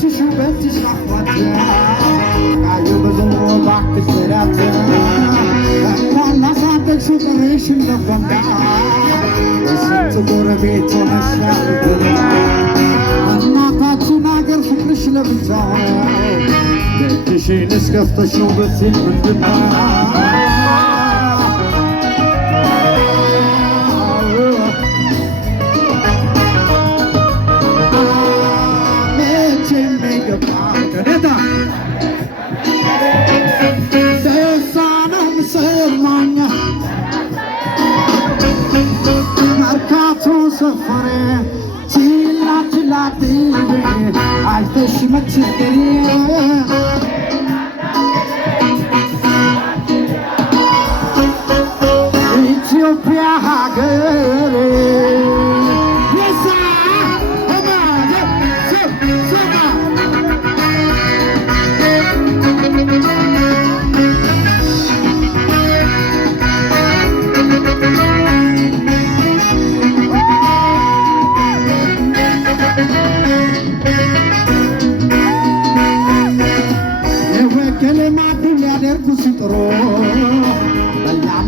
በእጅሽ ናፍቆት አዩ ብዙ እባክሽ ስራት እንኳን ላሳደግሽው ቅሬሽን ለጎንዳ የስንት ጎረቤት ሆነሻል እናታችን አገር ፍቅርሽ ለብቻው ደጅሽን እስከፍተሽ ነው ብትይ ምንድነው سفره تلا تلا تيجي عايش متشكري إثيوبيا هاجري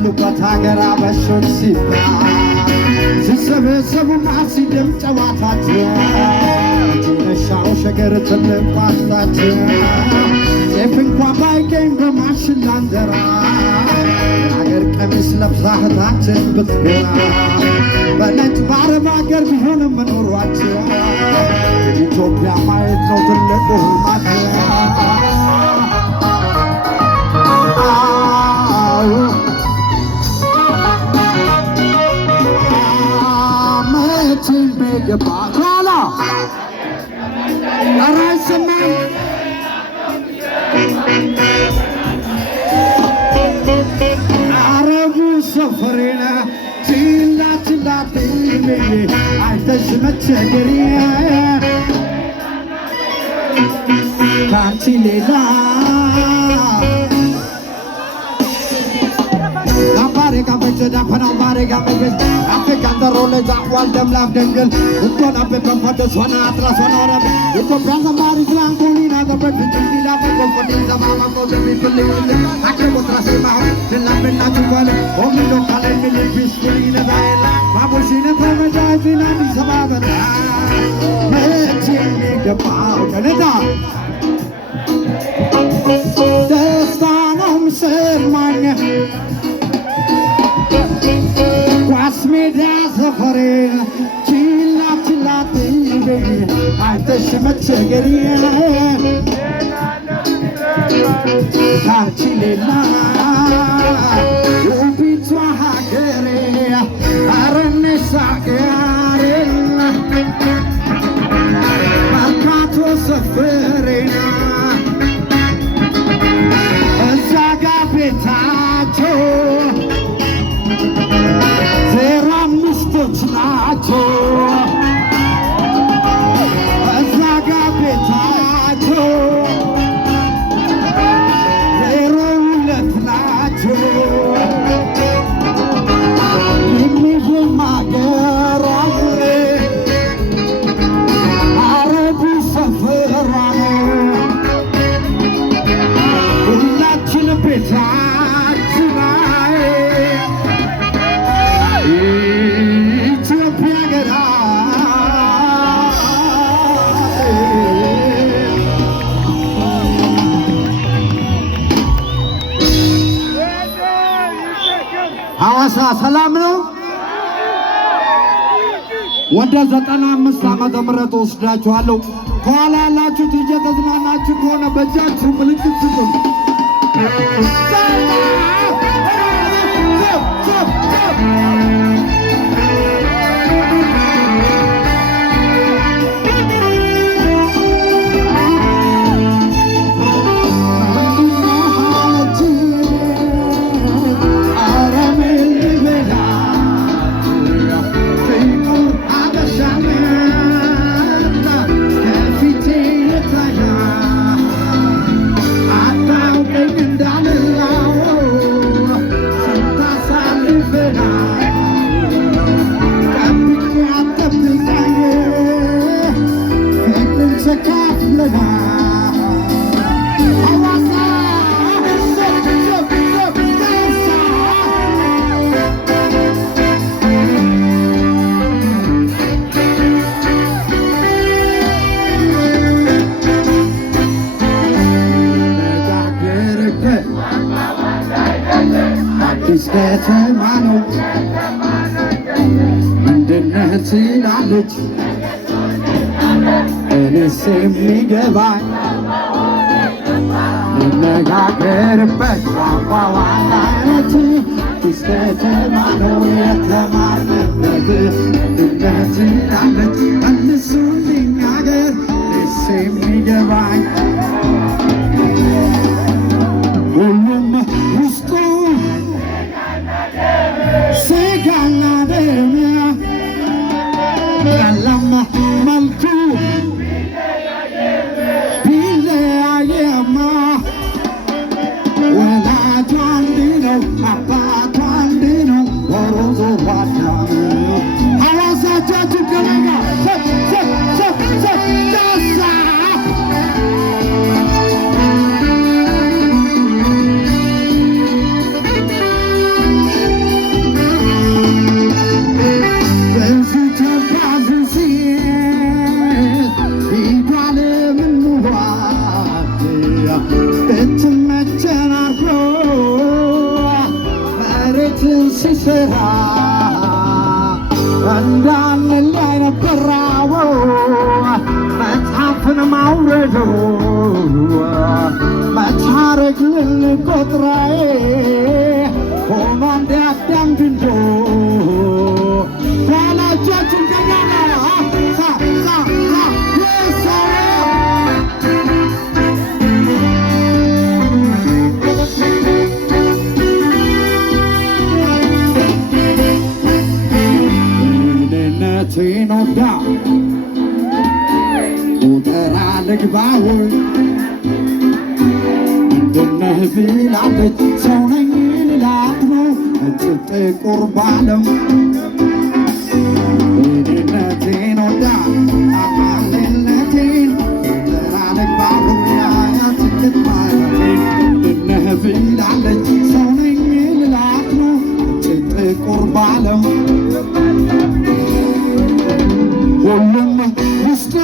ያሉበት ሀገር አበሾች ሲባል ሲሰበሰቡ ማሲደም ጨዋታቸው ትነሻው ሸገር ትልቅ ፓስታቸው ጤፍ እንኳን ባይገኝ በማሽላ እንጀራ የሀገር ቀሚስ ለብሳ እህታችን ብትገራ በነጭ በአረብ ሀገር ቢሆንም መኖሯቸው ኢትዮጵያ ማየት ነው ትልቁ ህልማቸው የባካላ አራስማይ አረቡ ሰፈሬና ችላ ችላ ትይሜ አይተሽ መቸገሪ ካንቺ ሌላ da pana mare ga meges afrika darole da wal dem laf dengel ukon ape pamfate sona atra sona ora uko pranga mari gran kolina da pe pitili la pe komponi da mama ko de mi pili akre motra se ma nella penna tu kale o mi lo kale mi le biskuli na daela babu shine prama da jina ni sababa me chini ga pa kaneda destanam se manya Kwasmeda safare chilla chilla tinde aytesh machgeri Karchilela ubitwa hagere arne sagare Markato safare Zaga petacho ናቸው እዛጋ ቤታቸው ዜሮ ሁለት ናቸው የሚገኝ ማገሯ አረቡ ሰፈሯ ሁላችን ቤታችን ሐዋሳ ሰላም ነው ወደ 95 ዓመተ ምህረት ወስዳችኋለሁ ከኋላ ያላችሁት እየተዝናናችሁ ከሆነ በእጃችሁ ምልክት ስጡን ከተማ ነው ምንድነህ ትላለች እኔስ የሚገባኝ ልነጋገርበት ቋንቋዋን አይነት ከተማ ነው የተማርንበት ምንድነህ ትላለች መልሱልኝ አገር እኔስ የሚገባኝ ሁሉም ውስጡ ስጋና ደም ቀለም መልኩ ቢለያየማ ወላጁ አንድ ነው አባቱ አንድ ነው ዞሮ ዞሮ አዳም ሐዋሳቻችሁ ከለጋ ዳሳ ሲሰራ እንዳንለያይ ነበራው መጽሐፍን ማውረዱ መታረግ ልንቆጥራዬ ሆኖ እንዲያዳም ድንዶ ኋላጃችን ገናና ሲኖዳ ቁጠራ ልግባውን ምንድነህ ብላለች ሰው ነኝ ልላት ነው ነጭ ጥቁር ባለም እኔነቴን ወዳ አማልነቴን ቁጠራ ልግባውን ያያትክት ማለቴን ምንድነህ ብላለች ሰው ነኝ ልላት ነው ነጭ ጥቁር ባለም ሁሉም ውስጡ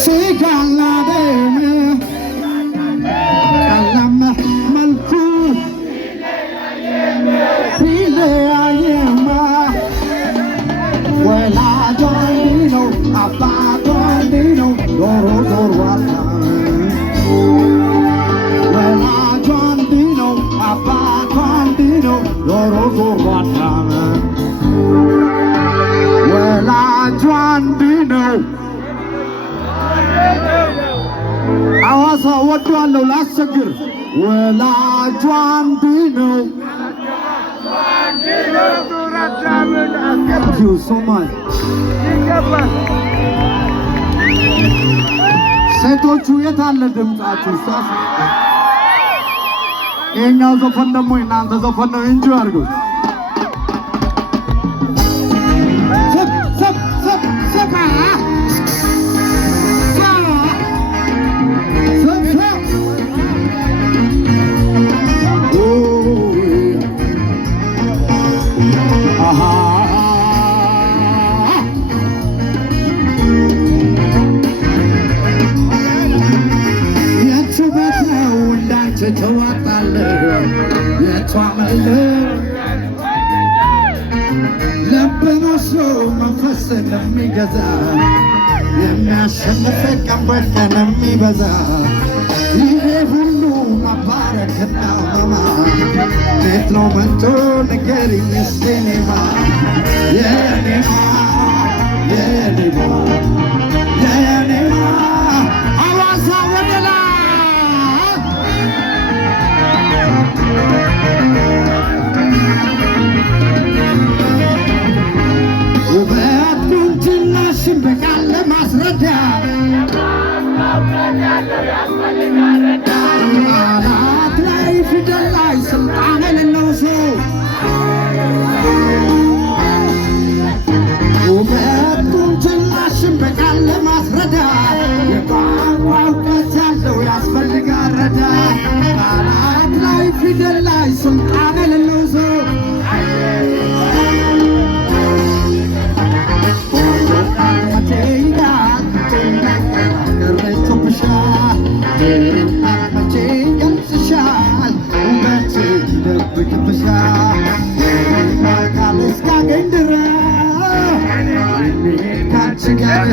ስጋና ደም ቀለም መልኩ ቢለያየማ ወላጁ አንድ ነው አባቱ አንድ ነው ዞሮ ዞሮ አዳም ወላጁ አንድ ነው አባቱ አንድ ነው ዞሮ ዞሮ አዳም ወላጁ አንድ ነው። ሐዋሳ ወዷለሁ ላስቸግር ወላጁ አንድ ነው። ሴቶቹ የት አለ ድምፃችሁ? ይሄኛው ዘፈን ደግሞ እናንተ ዘፈን ነው እንጂ አድርጉት። ትዋጣለህ የቷመለ ልብን ወስዶ መንፈስን የሚገዛ የሚያሸንፍ ቀን በቀን የሚበዛ ይሄ ሁሉ መባረክና መማ ቤት ነው መጥቶ ንገሪኝ እስቲ እኔማ የኔማ የኔማ የኔማ ሐዋሳ ወደላ ውበት ቁንጅናሽን በቃል ለማስረዳት ቃላት ላይ ፊደል ላይ ስልጣን የሌለው ሰው ውበት ቁንጅናሽን በቃል ለማስረዳት የቋንቋ እውቀት ያለው ያስፈልጋል ረዳት ቃላት ላይ ፊደል ላይ ስልጣን የሌለው ሰው መቼ ይገልጽሻል ውበት ካንቺ ጋር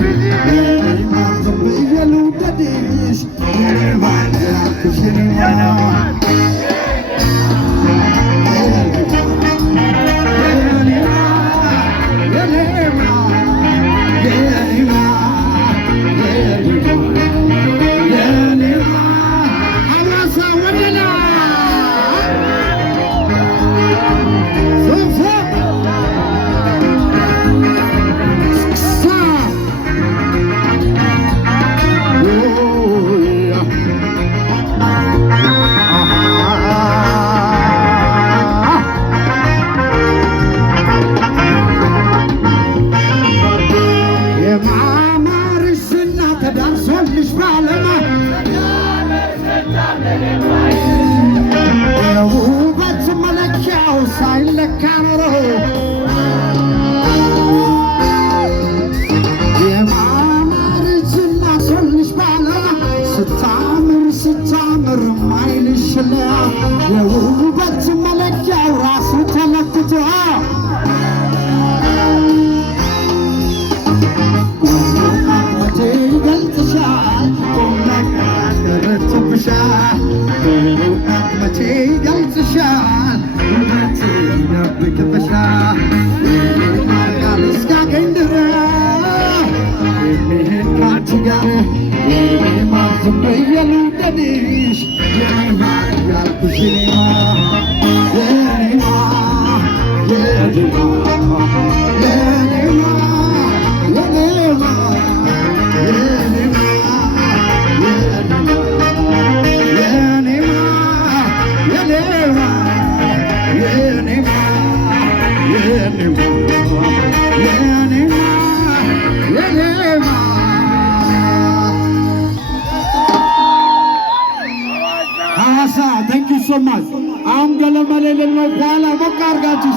ማዘበየሉ ደድሽ የኔማን ያልኩሽ የኔማን የውበት መለኪያው ሳይለካ ኖሮ የማማርሽ እናት ሆንሽ ባለማ ስታምር ስታምር ማይልሽለ የውበት መለኪያው ራሱ ተለክቶ ይገልጽሻል ተረትብሻል መቼ ይገልጽሻል ውበት ይደብቅብሻል ቃል እስካገኝ ድረስ የሚሄድ ካንቺ ጋር የኔማን ዝም ብዬ ልውደድሽ የኔማን ያልኩሽ የኔማን ሐዋሳ ታንክ ዩ ሶ ማች። አሁን ገለመሌ ልነው በኋላ ሞቅ አድርጋችሁ